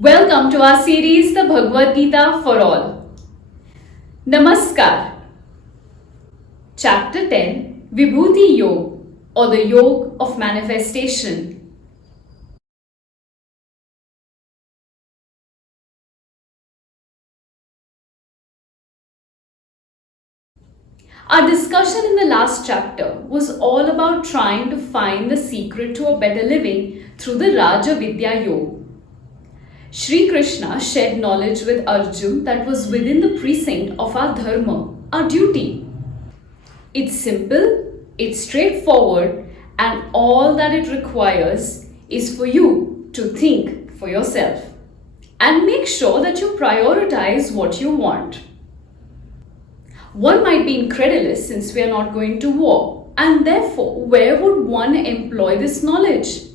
Welcome to our series, the Bhagavad Gita for All. Namaskar. Chapter 10, Vibhuti Yog, or the Yog of Manifestation. Our discussion in the last chapter was all about trying to find the secret to a better living through the Vidya Yog. Shree Krishna shared knowledge with Arjun that was within the precinct of our dharma, our duty. It's simple, it's straightforward, and all that it requires is for you to think for yourself and make sure that you prioritize what you want. One might be incredulous since we are not going to war, and therefore, where would one employ this knowledge?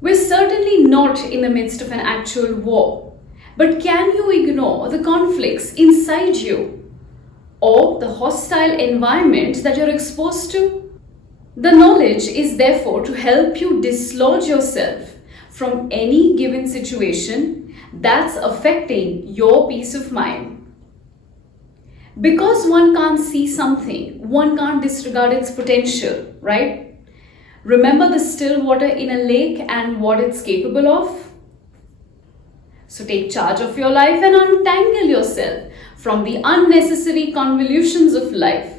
We're certainly not in the midst of an actual war, but can you ignore the conflicts inside you or the hostile environment that you're exposed to? The knowledge is therefore to help you dislodge yourself from any given situation that's affecting your peace of mind. Because one can't see something, one can't disregard its potential, right? Remember the still water in a lake and what it's capable of? So take charge of your life and untangle yourself from the unnecessary convolutions of life.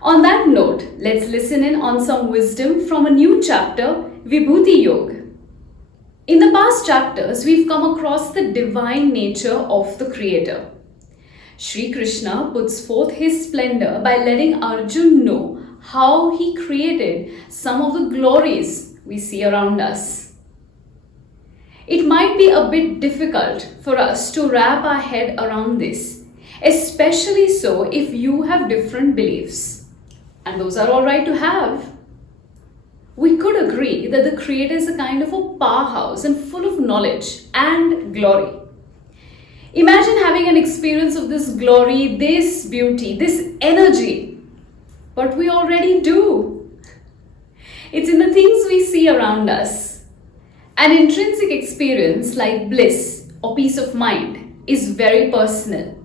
On that note, let's listen in on some wisdom from a new chapter, Vibhuti Yog. In the past chapters, we've come across the divine nature of the Creator. Shree Krishna puts forth his splendor by letting Arjun know how he created some of the glories we see around us. It might be a bit difficult for us to wrap our head around this, especially so if you have different beliefs. And those are all right to have. We could agree that the Creator is a kind of a powerhouse and full of knowledge and glory. Imagine having an experience of this glory, this beauty, this energy. But we already do. It's in the things we see around us. An intrinsic experience like bliss or peace of mind is very personal.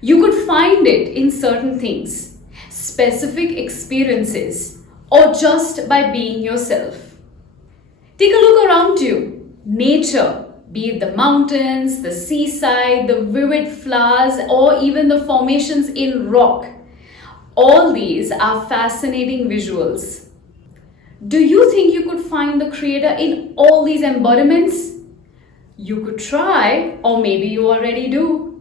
You could find it in certain things, specific experiences, or just by being yourself. Take a look around you. Nature, be it the mountains, the seaside, the vivid flowers, or even the formations in rock. All these are fascinating visuals. Do you think you could find the Creator in all these embodiments? You could try, or maybe you already do.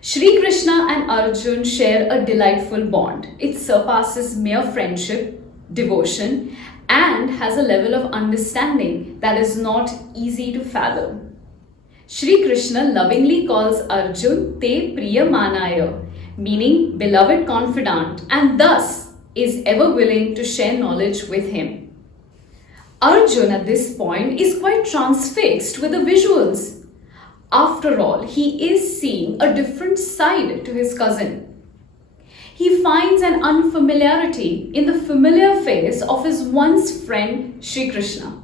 Shree Krishna and Arjun share a delightful bond. It surpasses mere friendship, devotion, and has a level of understanding that is not easy to fathom. Shree Krishna lovingly calls Arjun Te Priya Manaya, meaning beloved confidant, and thus is ever willing to share knowledge with him. Arjun at this point is quite transfixed with the visuals. After all, he is seeing a different side to his cousin. He finds an unfamiliarity in the familiar face of his once friend Shree Krishna.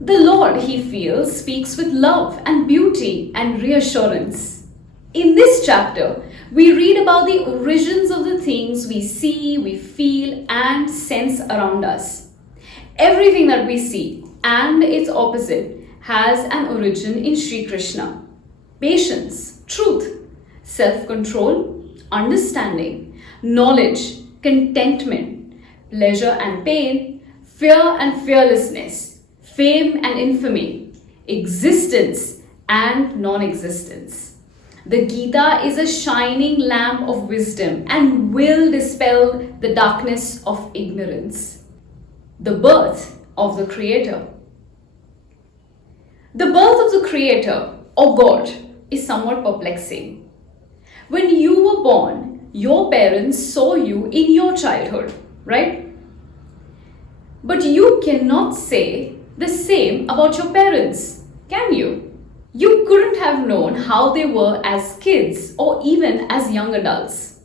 The Lord, he feels, speaks with love and beauty and reassurance. In this chapter, we read about the origins of the things we see, we feel, and sense around us. Everything that we see and its opposite has an origin in Shree Krishna. Patience, truth, self-control, understanding, knowledge, contentment, pleasure and pain, fear and fearlessness, fame and infamy, existence and non-existence. The Gita is a shining lamp of wisdom and will dispel the darkness of ignorance. The birth of the Creator. The birth of the Creator, or God, is somewhat perplexing. When you were born, your parents saw you in your childhood, right? But you cannot say the same about your parents, can you? You couldn't have known how they were as kids or even as young adults.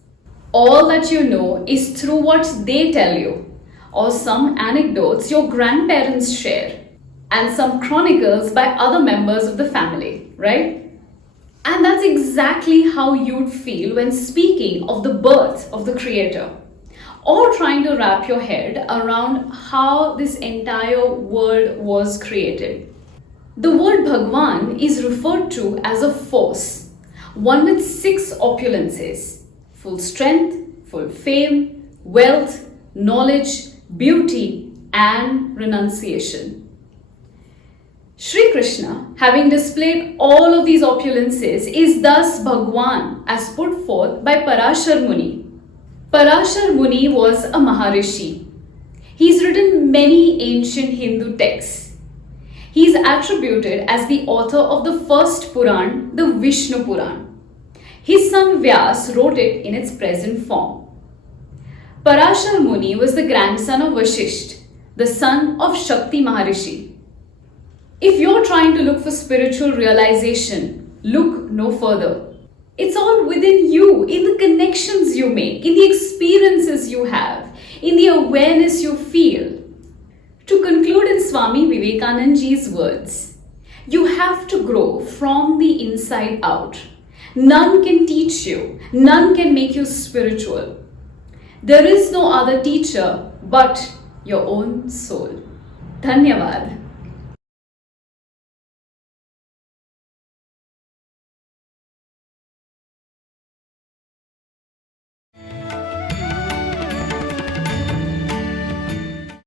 All that you know is through what they tell you or some anecdotes your grandparents share. and some chronicles by other members of the family, right? And that's exactly how you'd feel when speaking of the birth of the Creator, or trying to wrap your head around how this entire world was created. The word bhagvan is referred to as a force, one with 6 opulences: full strength, full fame, wealth, knowledge, beauty, and renunciation. Shree Krishna, having displayed all of these opulences, is thus Bhagwan as put forth by Parāśara Muni. Parāśara Muni was a Maharishi. He's written many ancient Hindu texts. He is attributed as the author of the first Puran, the Vishnu Puran. His son Vyas wrote it in its present form. Parāśara Muni was the grandson of Vasishtha, the son of Shakti Maharishi. If you're trying to look for spiritual realization, look no further. It's all within you, in the connections you make, in the experiences you have, in the awareness you feel. To conclude in Swami Vivekananda's words, you have to grow from the inside out. None can teach you, none can make you spiritual. There is no other teacher but your own soul. Dhanyavad.